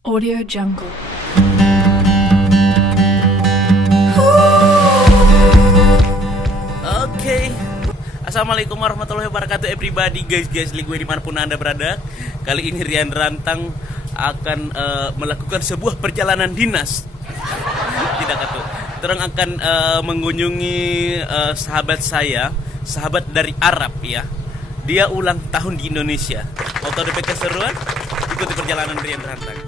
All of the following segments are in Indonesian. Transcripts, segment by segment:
Audio Jungle. Oke. Assalamualaikum warahmatullahi wabarakatuh everybody, guys gue dimanapun anda berada. Kali ini Rian Rantang akan melakukan sebuah perjalanan dinas. Tidak katu. Terang akan mengunjungi sahabat saya, sahabat dari Arab ya. Dia ulang tahun di Indonesia. Mau tahu DP keseruan? Ikuti perjalanan Rian Rantang.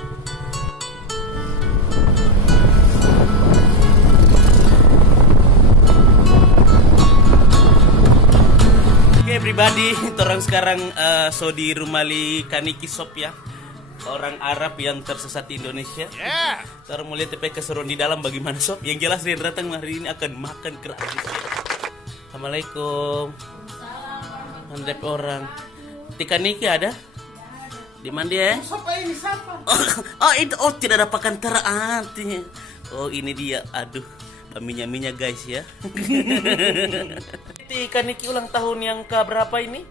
Oke everybody, orang sekarang di Rumali Kaniki Shop ya. Orang Arab yang tersesat di Indonesia. Yeah. Orang mau lihat TP keseruan di dalam bagaimana shop. Yang jelas Rian Rantang hari ini akan makan gratis ya. Assalamualaikum. Handep orang. Tika Niki ada? Di mana dia? Siapa ini siapa? Oh itu, tidak ada pakan terakhir. Oh ini dia, aduh, minyak guys ya. Tika Niki ulang tahun yang ke berapa ini?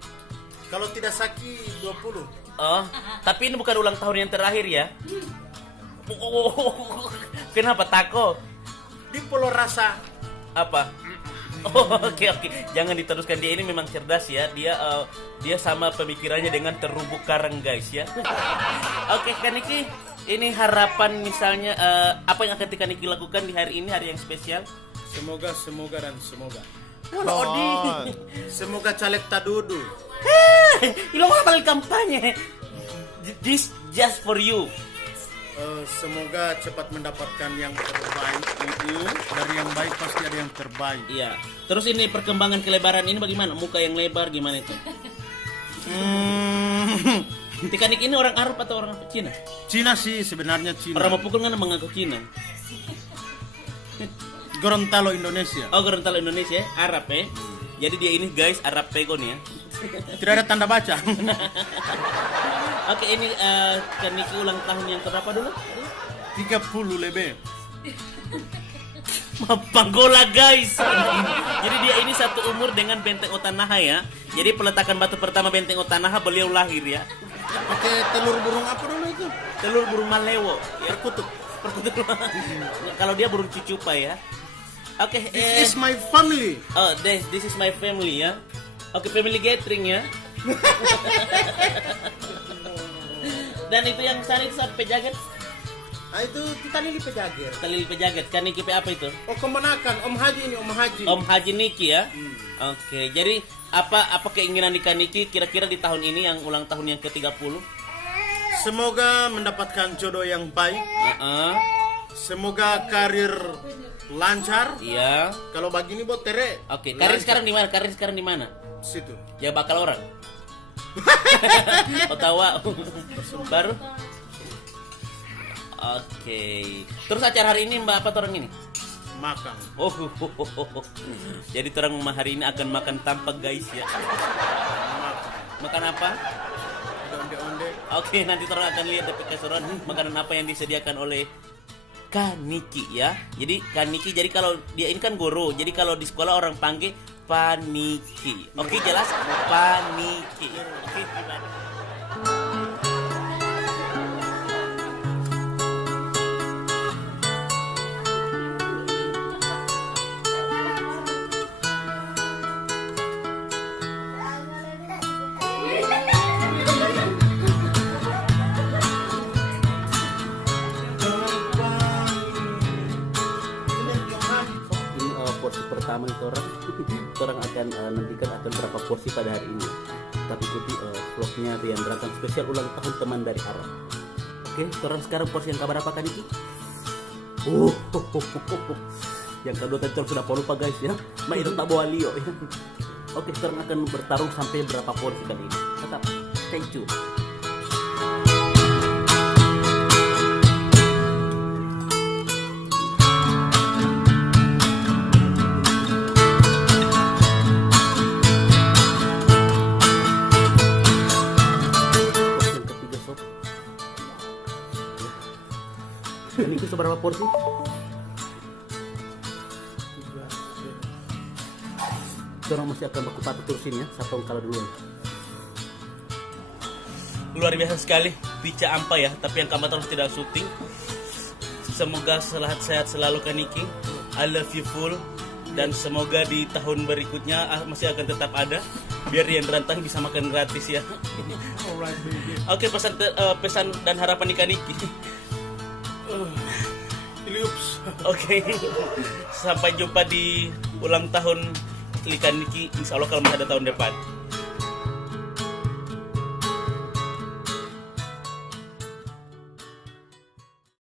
Kalau tidak Saki 20. Oh, tapi ini bukan ulang tahun yang terakhir ya? Oh, kenapa tako? Di Pulau Rasa. Apa? Oh, oke. Jangan diteruskan, dia ini memang cerdas ya. Dia sama pemikirannya dengan terumbu karang guys ya. Oke, Kaniki, ini harapan misalnya apa yang akan Kaniki lakukan di hari ini, hari yang spesial? Semoga dan semoga. Oh, Semoga caleg tadudu. Ilang apa balik kampanye? This just for you. Semoga cepat mendapatkan yang terbaik. Dari yang baik pasti ada yang terbaik. Iya. Terus ini perkembangan kelebaran ini bagaimana? Muka yang lebar gimana itu? Tikanik ini orang Arab atau orang Cina? Cina sih sebenarnya Cina. Orang mau pukul kan mengaku Cina. Gorontalo Indonesia. Oh, Gorontalo Indonesia, Arab ya. Jadi dia ini guys Arab pegon ya. Tidak ada tanda baca. Oke, ini Kaniki ulang tahun yang keberapa dulu? 30 lebih. Panggola guys. Jadi dia ini satu umur dengan Benteng Otanaha ya. Jadi peletakan batu pertama Benteng Otanaha beliau lahir ya. Pakai telur burung apa dulu itu? Telur burung malewo ya. Perkutut. Kalau dia burung cucupa ya. Oke, This is my family. Oh, this is my family ya. Oke, family gathering ya. Dan itu yang sana itu sampai jaget. Itu kita nih pejager. Tali pejaget. Kan Niki apa itu? Oh, kemenakan Om Haji ini, Om Haji. Om Haji Niki ya. Oke, jadi apa keinginan di Kaniki kira-kira di tahun ini yang ulang tahun yang ke-30? Semoga mendapatkan jodoh yang baik. Semoga karir lancar. Iya. Kalau begini buat tere. Oke, karir sekarang di mana? Karir sekarang di mana? Situ. Ya bakal orang. Ottawa. Baru. Oke. Terus acara hari ini Mbak apa orang ini? Makan. Oh. Jadi orang hari ini akan makan tanpa guys ya. Makan apa? Onde-onde. Oke, nanti orang akan lihat di keseruan makanan apa yang disediakan oleh Kaniki ya. Jadi Kaniki, jadi kalau dia ini kan guru, jadi kalau di sekolah orang panggil Paniki. Oke, jelas? Paniki. Oke, gimana? Porsi pertama itu orang akan nantikan akan berapa porsi pada hari ini. Tapi ikuti vlognya Rian Rantang spesial ulang tahun teman dari Arab. Oke, orang sekarang porsi yang keberapa kan ini? Yang kedua tadi sudah lupa guys ya. Mak itu tak bawa Leo ya. Oke, orang akan bertarung sampai berapa porsi kali ini. Tetap stay tune. Ini seberapa porsi? Orang masih akan baku patut terusin ya. Satu kali dulu. Luar biasa sekali. Pica Ampa ya, tapi yang kamu terus tidak syuting. Semoga sehat selalu kan Niki. I love you full. Dan semoga di tahun berikutnya masih akan tetap ada, biar Rian Rantang bisa makan gratis ya. Alright, baby. Oke, pesan dan harapan Ika Niki. Iliups. Oke, sampai jumpa di ulang tahun Lika Niki. Insya Allah kalau masih ada tahun depan.